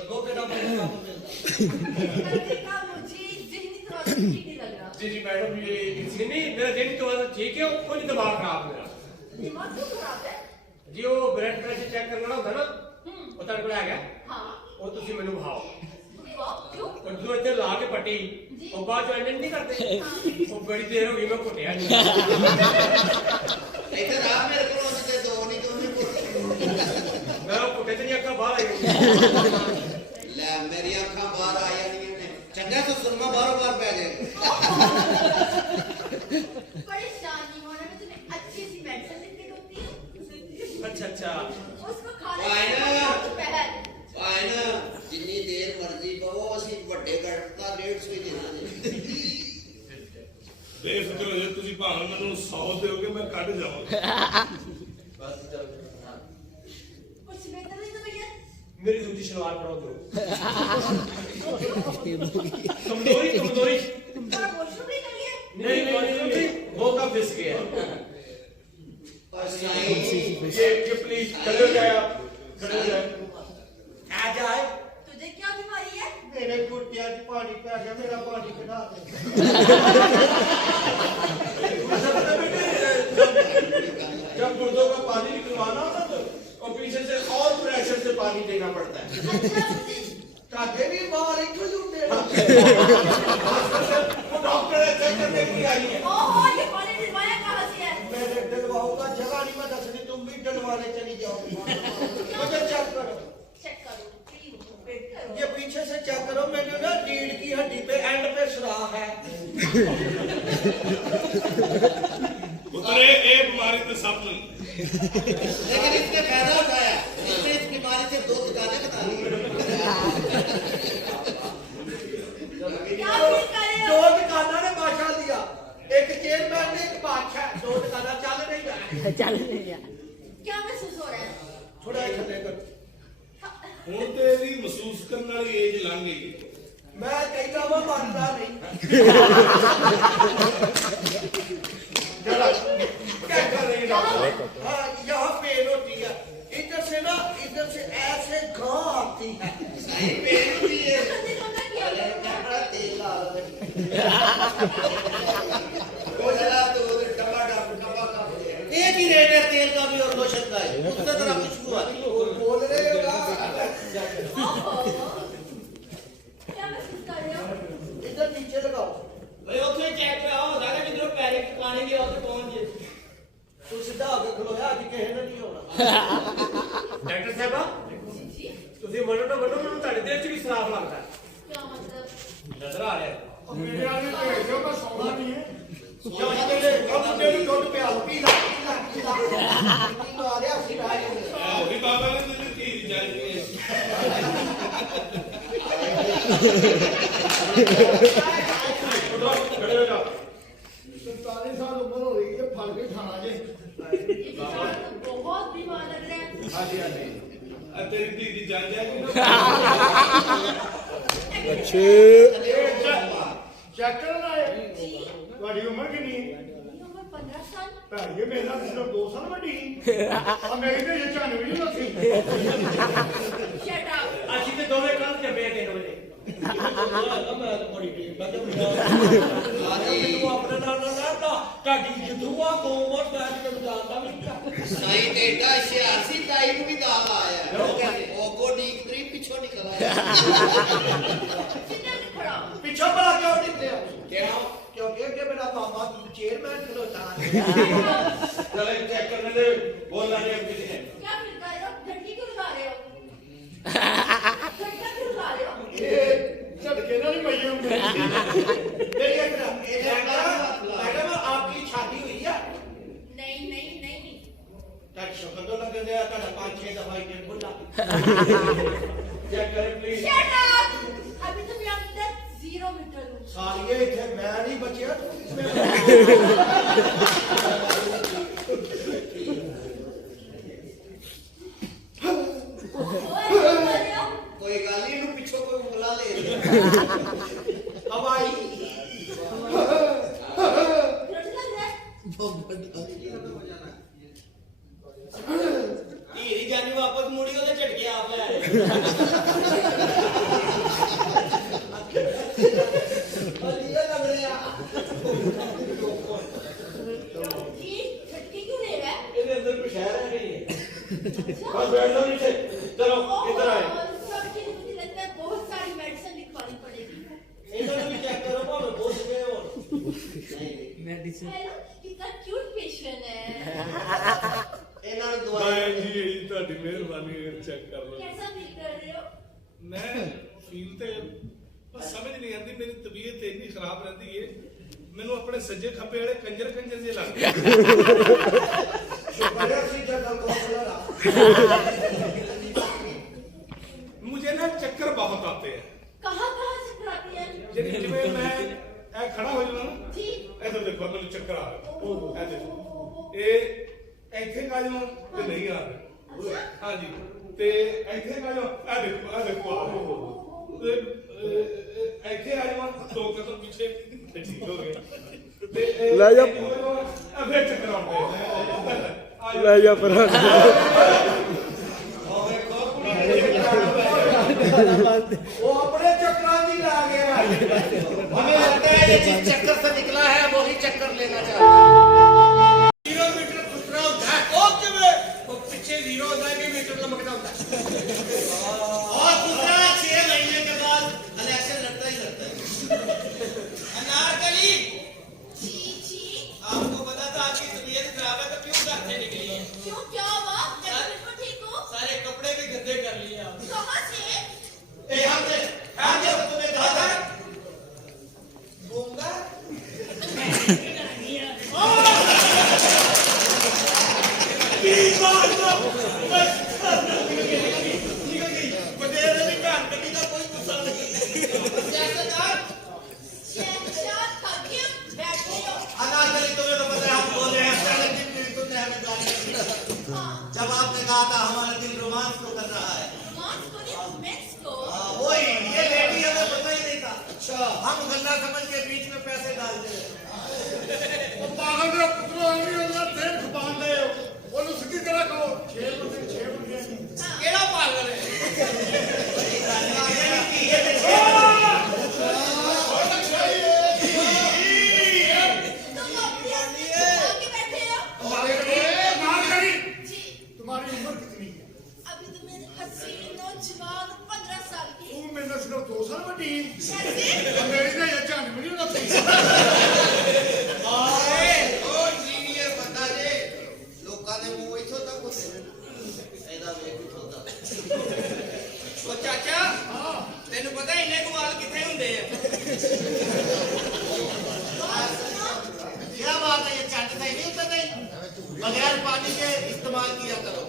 अगो केड़ा मिलता जी जी मैडम ये इसलिए नहीं मेरा दिन तो ठीक है कोई दिमाग खराब मेरा दिमाग क्यों खराब है जी वो ब्लड प्रेशर चेक करना होता ना वो तेरे को आ गया हाँ वो तुसी मेनू भाओ क्यों और जो इधर ला के पट्टी वो बाद जो एंड नहीं करते वो बड़ी देर हो गई मैं कुटिया इधर आ मेरे को उससे दो नहीं तो नहीं मैं कुटे तेरी अक्का बाहर आई ले मेरी आंखें बाहर आ जानी ने चंगा तो सुरमा बार-बार पै गए परेशानी होने में तुम्हें अच्छी सी मेडिसिन लिखनी होती है अच्छा अच्छा उसको खाने आयना जितनी देर मर्जी पाओ ਅਸੀਂ ਵੱਡੇ ਘੜਤਾ 150 ਹੀ ਦੇਣਾ ਜੀ ਬੇਫਿਕਰ ਹੋ ਜਾ ਤੁਸੀਂ ਭਾਵੇਂ ਮੈਨੂੰ 100 ਦਿਓਗੇ ਮੈਂ ਕੱਢ ਜਾਵਾਂਗਾ बस चल कुछ बेहतर नहीं तो भैया मेरी दूसरी शलवार पड़ो दो कमजोरी कमजोरी थोड़ा वॉशरूम नहीं कर लिया नहीं नहीं वो कब फिस गया ये प्लीज खड़े हो जाए आप खड़े हो जाए आ जाए तुझे क्या बीमारी है मेरे गुट्टियां च पानी पै गया मेरा पानी कढा दे जब गुर्दों का पानी निकलवाना होता तो और पीछे से और प्रेशर से पानी देना पड़ता है ताकि भी बाहर एक ही उठे वो डॉक्टर चेक करने के लिए आई है ओहो ये पानी दिलवाया कहाँ से है मैं डलवाऊंगा जगह नहीं मैं दसनी तुम भी डलवाने चली जाओगी मुझे चेक करो चेक करो प्लीज वेट करो ये पीछे से चेक करो मैंने ना रीढ़ की हड्डी पे एंड पे सुराख है ਉਤਰੇ ਇਹ ਬਿਮਾਰੀ ਤੇ ਸਭ ਨੂੰ लेकिन इसने फायदा उठाया इसने इस बीमारी से 2 दुकानें बता दी क्या फील कर रहे हो 2 दुकानों ने बादशाह दिया एक चेयरमैन ने एक बादशाह 2 दुकानें चल नहीं रहा क्या महसूस हो रहा है थोड़ा ही थले कर ਹੁਣ ਤੇ ਇਹਦੀ ਮਹਿਸੂਸ ਕਰਨ ਵਾਲੀ ਏਜ ਲੰਘ ਗਈ मैं कहता वो मानता नहीं क्या कर रही है डॉक्टर हाँ यहाँ पेन होती है इधर से ना इधर से ऐसे घाव आती है सही पेन होती है जल्दी करना क्या कैमरा तेल ला वो जला तो डब्बा का एक ही रेट है तेल का भी और लोशन का है उससे तरह कुछ हुआ बोल रहे हो ना क्या महसूस कर रहे हो इधर नीचे लगाओ भाई ਉੱਥੇ ਚੈੱਕ ਕਰਾਓ ਸਾਰਾ ਕਿਧਰੋਂ ਪੈਰੇ ਟਿਕਾਣੇ ਗਿਆ ਉੱਥੇ ਪਹੁੰਚ ਜੇ तू सीधा आगे खलोया अज किसी ने नहीं होना डॉक्टर साहब जी ਤੁਸੀਂ ਮੰਨੋ ਨਾ ਮੰਨੋ ਮੈਨੂੰ ਤੁਹਾਡੇ ਦਿਲ 'ਚ ਵੀ ਸਰਾਪ ਲੱਗਦਾ ਹੈ। क्या मतलब ਨਜ਼ਰ ਆ ਰਿਹਾ ਹੈ। मेरे आगे भेज दो मैं सोना नहीं है सोना तेरे अब तेरी दुध पे पी ला आ रहा सी भाई ਉਹੀ ਬਾਬਾ ਨੇ ਤੈਨੂੰ ਧੀ ਚਾਹੀਦੀ ਹੈ खड़े हो जाओ 47 साल उम्र हो रही है फल के खाना जे ये बेचारा तो बहुत बीमार लग रहा है हाँ जी हाँ जी ਆ ਤੇਰੀ ਧੀ ਦੀ ਜਾਨ ਜਾਏਗੀ ਨਾ चेक करना है ਤੁਹਾਡੀ ਉਮਰ ਕਿੰਨੀ ਹੈ उम्र 15 साल ਭੈਣੀਏ ਮੇਰਾ ਸਿਰਫ 2 ਸਾਲ ਵੱਡੀ ਆ ਮੇਰੀ ਤੇ 96 ਨਹੀਂ ਲੱਗੀ शट अप ਅਸੀਂ ਤੇ ਦੋਵੇਂ ਕੱਲ ਜੰਮੇ 3 ਵਜੇ ਮੈਂ ਤਾਂ ਬੜੀ ਟੀਮ ਦਾ ਜੰਮਿਆ ਮੈਨੂੰ ਆਪਣੇ ਨਾਲ ਨਾ ਰਹਿਣਾ ਤੁਹਾਡੀ ਜਦੂਆ ਕੋਮਰ ਦਾ ਜਿਹੜਾ ਜਾਣਦਾ ਵੀ ਸਾਈ ਡੇਟਾ ਸਿਆਸੀ ਤਾਈ ਨੂੰ ਵੀ ਦਾਵਾ ਆਇਆ ਉਹ ਕੋ ਡੀਕ ਤਰੀ ਪਿੱਛੋਂ ਨਿਕਲ ਆਇਆ सीधा नहीं खड़ा ਪਿੱਛੋਂ ਬੜਾ ਕਿਉਂ ਨਿਕਲਿਆ ਕਿਉਂ ਕਿਉਂਕਿ ਅੱਗੇ ਮੇਰਾ ਮਾਮਾ ਚੇਅਰਮੈਨ ਖਲੋਤਾ चलो चेक करने दे बोलना नहीं अब किसी ने क्या फील कर रहे हो झटकी क्यों लगा रहे हो झटका क्यों लगा रहे हो ਇਹ ਝਟਕੇ ਨਾਲ ਹੀ ਮਈਏ ਹੁੰਦੇ ਮੇਰੀ ਇੱਕ ਮੈਡਮ ਆਪਕੀ ਸ਼ਾਦੀ ਹੋਈ ਹੈ नहीं नहीं नहीं ਤੁਹਾਡੀ ਸ਼ਕਲ ਤੋਂ ਲੱਗਦੇ ਆ ਤੁਹਾਡਾ 5-6 ਦਵਾਈ ਦੇ ਬੁੱਲਾ चेक करें प्लीज शट अप अभी तो मेरे अंदर 0 मीटर हूँ ਸਾਲੀਏ ਇੱਥੇ ਮੈਂ ਨਹੀਂ ਬਚਿਆ ਤੂੰ ਕਿਸਨੇ ਕੋਈ ਗੱਲ ਨਹੀਂ ਇਹਨੂੰ ਪਿੱਛੋਂ ਕੋਈ ਉਂਗਲਾ ਲੈ ਹਵਾਈ ਧੀ ਦੀ ਜਾਨੀ ਵਾਪਸ ਮੁੜੀ ਉਹਦੇ ਝਟਕੇ ਆਪ ਲੈ ਆਏ हेलो कितना क्यूट पेशेंट है ਇਹਨਾਂ ਨੂੰ ਦਵਾਈ ਮੈਂ ਜੀ ਇਹ ਤੁਹਾਡੀ ਮਿਹਰਬਾਨੀ ਚੈੱਕ ਕਰ ਲਓ कैसा फील कर रहे हो ਮੈਂ ਫੀਲ ਤੇ ਬਸ ਸਮਝ ਨਹੀਂ ਆਉਂਦੀ ਮੇਰੀ ਤਬੀਅਤ ਇੰਨੀ ਖਰਾਬ ਰਹਿੰਦੀ ਏ ਮੈਨੂੰ ਆਪਣੇ ਸੱਜੇ ਖੱਬੇ ਵਾਲੇ ਕੰਜਰ ਜੇ ਲੱਗਦੇ शुक्र है सी जगह को बोला मुझे ना चक्कर बहुत आते हैं कहाँ कहाँ से कराती है यानी जिਵੇਂ मैं ਇਹ ਖੜਾ ਹੋ ਜਾਵਾਂ ਨਾ ठीक ਇੱਥੇ ਦੇਖੋ ਮੈਨੂੰ ਚੱਕਰ ਆ ਰਿਹਾ ਇਹ ਦੇਖੋ ਇਹ ਇੱਥੇ ਕਾ ਜਾਵਾਂ ਤੇ ਨਹੀਂ ਆ ਰਿਹਾ ਹਾਂਜੀ ਤੇ ਇੱਥੇ ਕਾ ਜਾਵਾਂ ਇਹ ਦੇਖੋ ਆ ਰਿਹਾ ਤੇ ਇੱਥੇ ਆ ਜਾਵਾਂ ਦੋ ਕਦਮ ਪਿੱਛੇ ਤੇ ਠੀਕ ਹੋ ਗਿਆ ਤੇ ਲੈ ਜਾ। ਫਿਰ ਚੱਕਰ ਆਉਂਦੇ ਲੈ ਜਾ ਪਰ वो अपने चक्रा जी ला गया हमें लगता है ये जिस चक्कर से निकला है वही चक्कर लेना चाहता है किलोमीटर दूसरा होता है ओ किवे वो पीछे जीरो होता है कि मीटर लमकता होता है और दूसरा 6 महीने के बाद इलेक्शन लड़ता ही लड़ता है अनारकली जी जी आपको पता था आपकी तबीयत खराब है तो क्यों घर से निकली है क्यों क्या हुआ मैं बिल्कुल ठीक हूँ सारे कपड़े भी गंदे कर लिए आपने कहाँ से यहाँ पे तुम्हें कहा था गूंगा शहंशाह हकीम बैठे हो अनारकली तुम्हें तो पता है हम बोले हैं पहले दिन भी तुमने हमें गाली दी। जब आपने कहा था हमारा दिल रोमांस को कर रहा है रोमांस को नहीं रोमांस को वही ये लेडी हमें पता ही नहीं था अच्छा हम गन्ना समझ के बीच में पैसे डालते हैं पागल का पुत्र आदमी अंदर देर खपान दे ਉਹਨੂੰ ਸਿੱਧੀ ਤਰ੍ਹਾਂ ਕਹੋ 6 ਬੰਦੇ केड़ा पागल है तुम अपने आगे बैठे हो ना करी जी तुम्हारी उम्र कितनी है अभी तो मेरे हसीन नौजवान 15 साल की तू मेरे से 2 साल बड़ी कैसे मेरी ना ये जान बड़ी ना थी ਸੀਨੀਅਰ ਬੰਦਾ ਜੇ ਲੋਕਾਂ ਦੇ ਮੂੰਹ ਇੱਥੋਂ ਤੱਕ ਹੁੰਦੇ ਨੇ ਇਹਦਾ ਵੇਖ ਇੱਥੋਂ ਤੱਕ ਉਹ ਚਾਚਾ ਤੈਨੂੰ ਪਤਾ ਇੰਨੇ ਕਮਾਲ ਕਿੱਥੇ ਹੁੰਦੇ ਆ क्या बात है ये चट सही नहीं होता नहीं बगैर पानी के इस्तेमाल किया करो